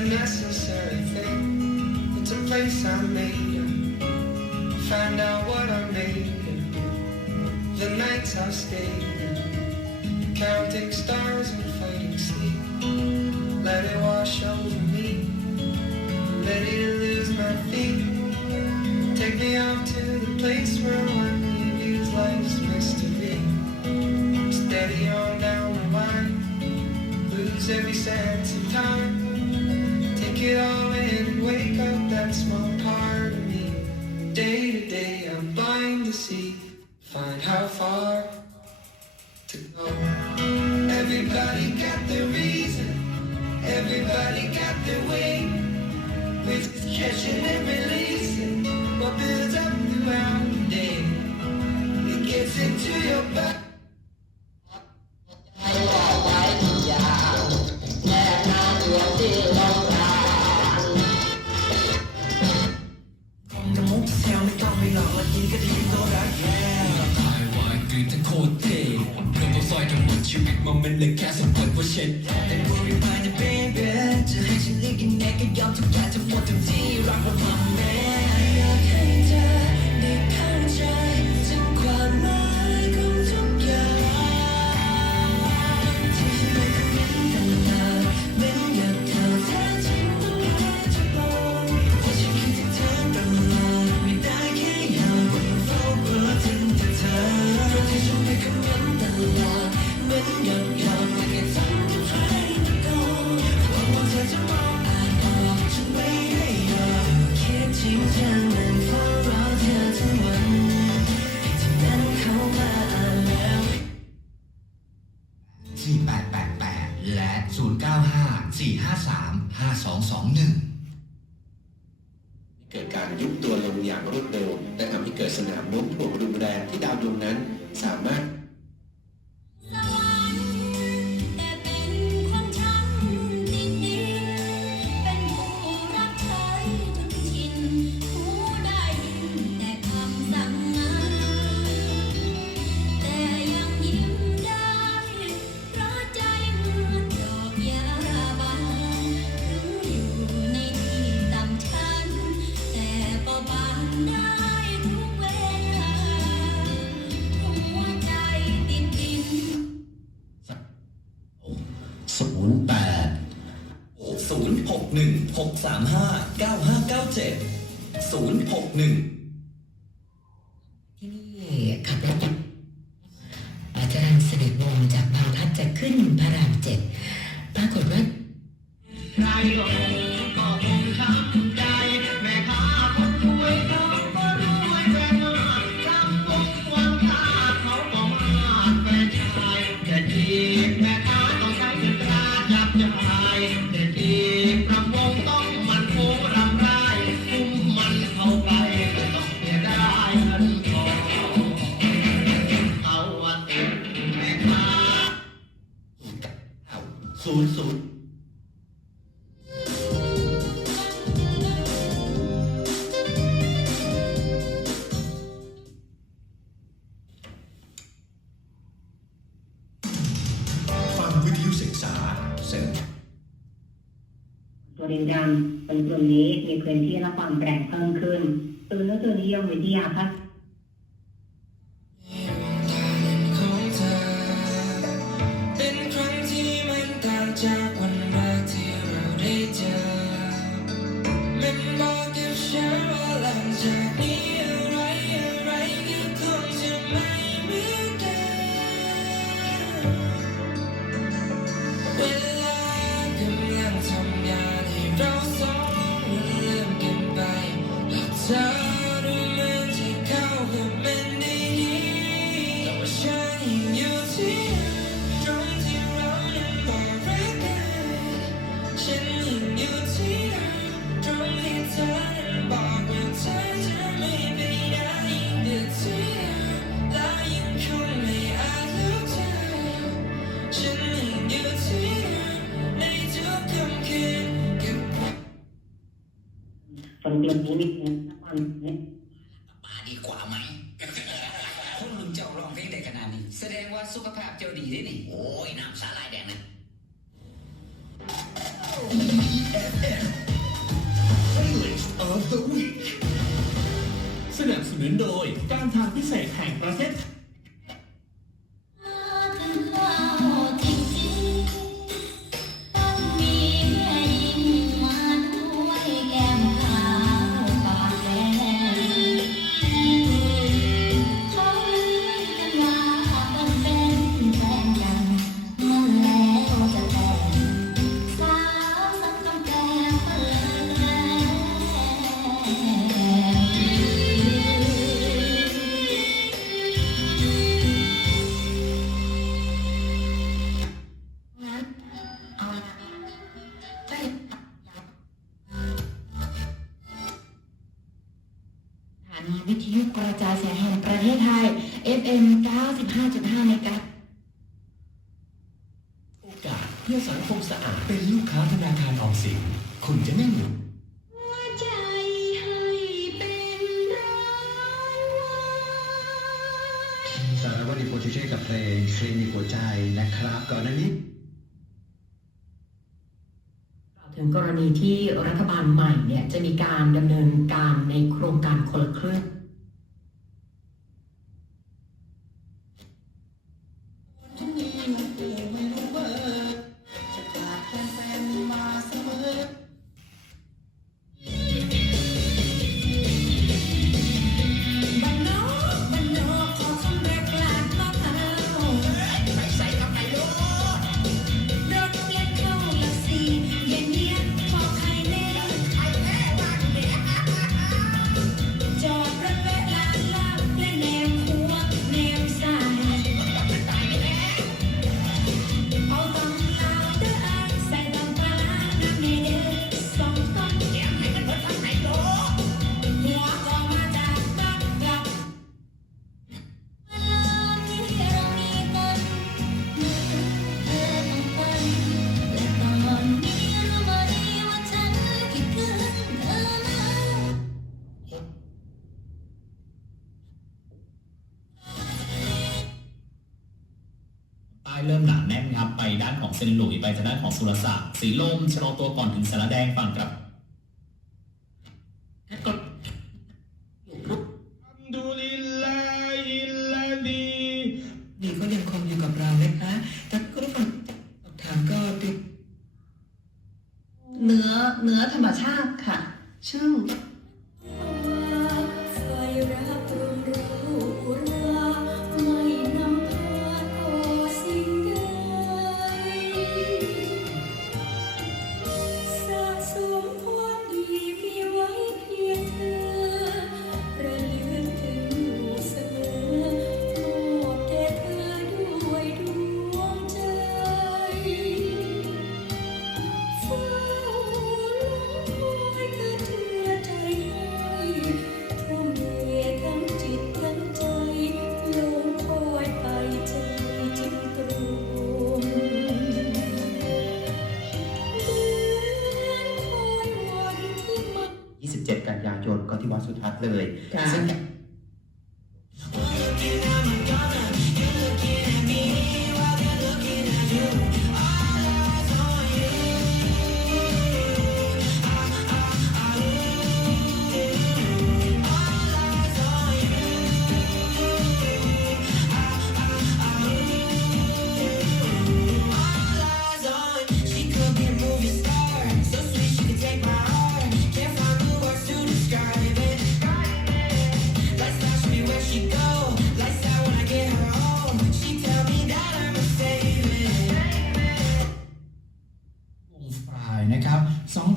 a necessary thing. It's a place I made up. Find out what I made up. The nights I stayed. Counting stars and fighting sleep. Let it wash over me. Let it lose my feet. Take me off to the place where one views life's meant to be. Steady on down the line. Lose every sense of time. that's small part of me. Day to day, I'm blind to see, find how far to go. Everybody got their reason, everybody got their way. We're catching you make my mind like a shit and worry about the baby to hit you. like a neck and got to get to what the tea rock with 4888 และ 095-453-5221 เกิดการยุบตัวลงอย่างรวดเร็ว และทำให้เกิดสนามโน้มถ่วงรุนแรงที่ดาวดวงนั้นสามารถ 08 061 635 9597 061 ที่นี่ขับรถอาจารย์สิริวงจากบางพลัดจะขึ้นพระรามเจ็ดปรากฏว่า ศูฟังวิทยุศึกษาเสร็จตัวเด่นดำเป็นกลุ่มนี้มีพื้นที่และความแปลกเพิ่มขึ้นตัวนักตัวนิยมวิทยาค่ะ people. สุขภาพเจ้าดีได้นี่ โอ้ยน้ำสาลายแดงนะสนับสนุนโดยการทางพิเศษแห่งประเทศ วิทยุกระจายเสียงแห่งประเทศไทย FM 95.5เมกะโอกาสเพื่อสังคมสะอาดเป็นลูกค้าธนาคารออมสินคุณจะไม่หยุดหัวใจให้เป็นร้อยวันสารวัตรโปรติเช่กับเพลงคลินิกหัวใจนะครับก่อนหน้านี้ ถึง กรณีที่รัฐบาลใหม่เนี่ยจะมีการดำเนินการในโครงการคนละครึ่ง เริ่มหนาแน่นครับไปด้านของเซนหลุยไปทางด้านของสุรศักดิ์สีลมชะลอตัวก่อนถึงสารแดงฝั่งกลับ วัดสุทัศน์เลยค่ะซึ่ง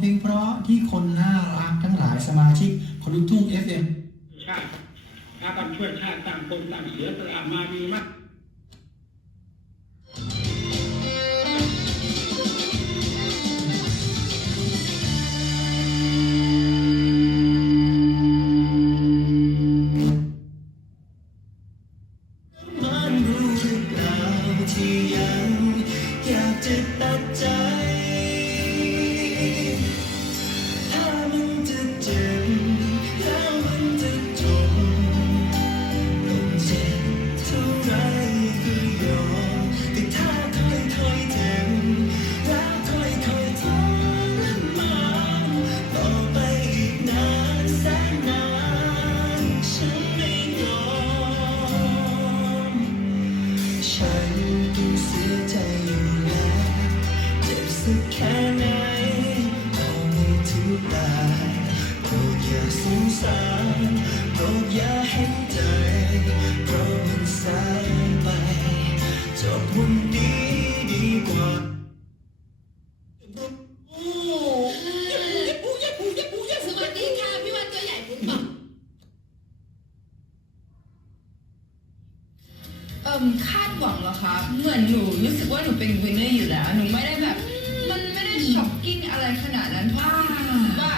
เพลงเพราะที่คนน่ารักทั้งหลายสมาชิกคนลุกทุ่งเอฟเอ็มชาติถ้ากันช่อชาติต่างคนต่างเสียสละมามีมาก งสารโปรดอย่าเห็นใจเพราะมันสายไปจบวันนี้ดีกว่าสวัสดีค่ะพี่วันตัวใหญ่ปุ๊บปับเอิ่มคาดหวังเหรอคะเหมือนหนูรู้สึกว่าหนูเป็นวินเนอร์อยู่แล้ว หนูไม่ได้แบบ มันไม่ได้ช็อกกิ้งอะไรขนาดนั้นเพราะว่า